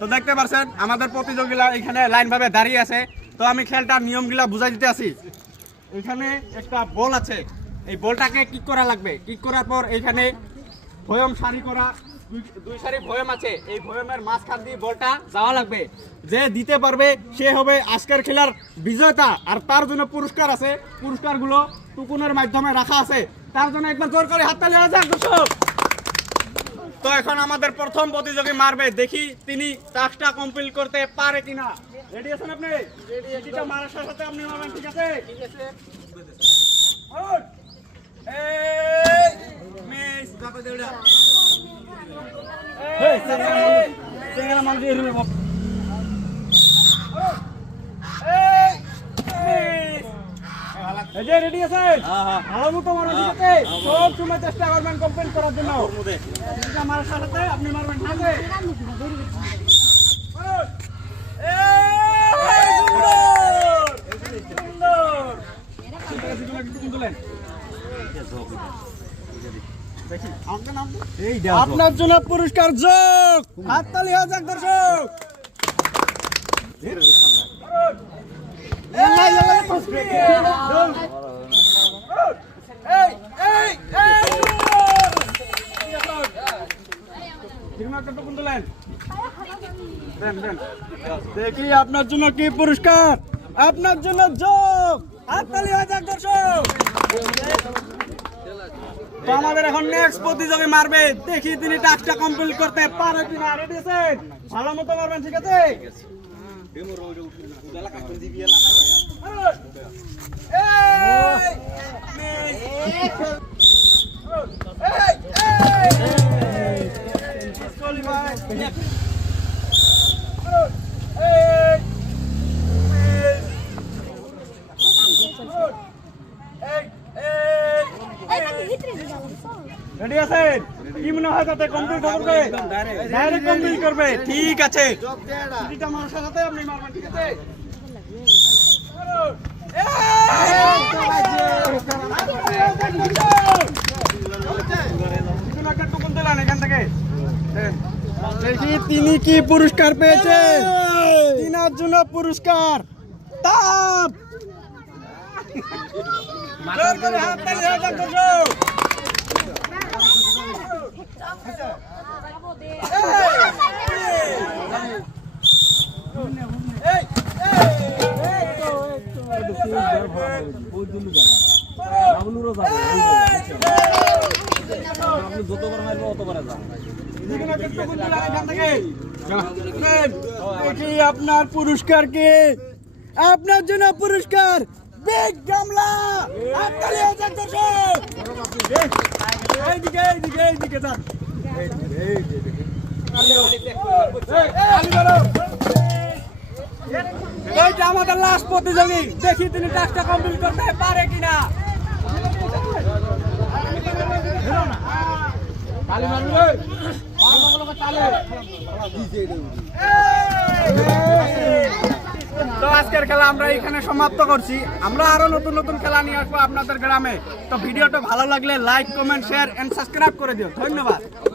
তো দেখতে পাচ্ছেন আমাদের প্রতিযোগীরা এখানে লাইন ভাবে দাঁড়িয়ে আছে। তো আমি খেলটার নিয়মগুলা বুঝাই দিতে আসি। এখানে একটা বল আছে, এই বলটাকে কিক করা লাগবে। কিক করার পর এখানে ভয়ম সারি করা দুই সারি ভয়ম আছে, এই ভয়মের মাঝখান দিয়ে বলটা যাওয়া লাগবে। যে দিতে পারবে সে হবে আজকের খেলার বিজেতা। আর তার জন্য পুরস্কার আছে, পুরস্কারগুলো টুকুনের মাধ্যমে রাখা আছে। তার জন্য একবার জোর করে হাততালি হয়ে যাক দর্শক। তো এখন আমাদের প্রথম প্রতিযোগী মারবে, দেখি তিনি টাস্কটা কমপ্লিট করতে পারে কিনা। রেডি আছেন আপনি? রেডি। এটিটা মারার সাথে আপনি মারবেন, ঠিক আছে? ঠিক আছে। এই মিস কাপে দেউড়া। এই সেঙ্গেলা মাল দিয়ে রুমে বল। এই মিস। এই যে রেডি আছেন? হ্যাঁ। ভালো মতো মারবেন, ঠিক আছে? সব সময় চেষ্টা করবেন কমপ্লিট করার জন্য। এটিটা মারার সাথে আপনি মারবেন, ঠিক আছে? আপনার জন্য পুরস্কার যোগ, হাততালি হয়ে যাক দর্শক। দেখি আপনার জন্য কি পুরস্কার, আপনার জন্য যোগ, হাততালি হয়ে যাক দর্শক। তো আমাদের এখন নেক্সট প্রতিযোগী মারবে, দেখি তিনি টাস্কটা কমপ্লিট করতে পারে কিনা। রেডি আছেন? ভালো মতো মারবেন, ঠিক আছে? রেডি আছেন? কি মনে হয় তাতে কমপ্লিট করবে? ডাইরেক্ট কমপ্লিট করবে, ঠিক আছে। এটিটা মারার সাথে আপনি মারবেন, ঠিক আছে? দেখি তিনি কি পুরস্কার পেয়েছেন। তিনার জন্য পুরস্কার তাপ। আপনার পুরস্কার কি? আপনার জন্য পুরস্কার বিগ গামলা। আমাদের লাস্ট প্রতিযোগী, দেখি তিনি টাস্কটা কমপ্লিট করতে পারে কিনা। তো আজকের খেলা আমরা এখানে সমাপ্ত করছি। আমরা আরো নতুন নতুন খেলা নিয়ে আসবো আপনাদের গ্রামে। তো ভিডিওটা ভালো লাগলে like, comment, share and subscribe করে দিও। ধন্যবাদ।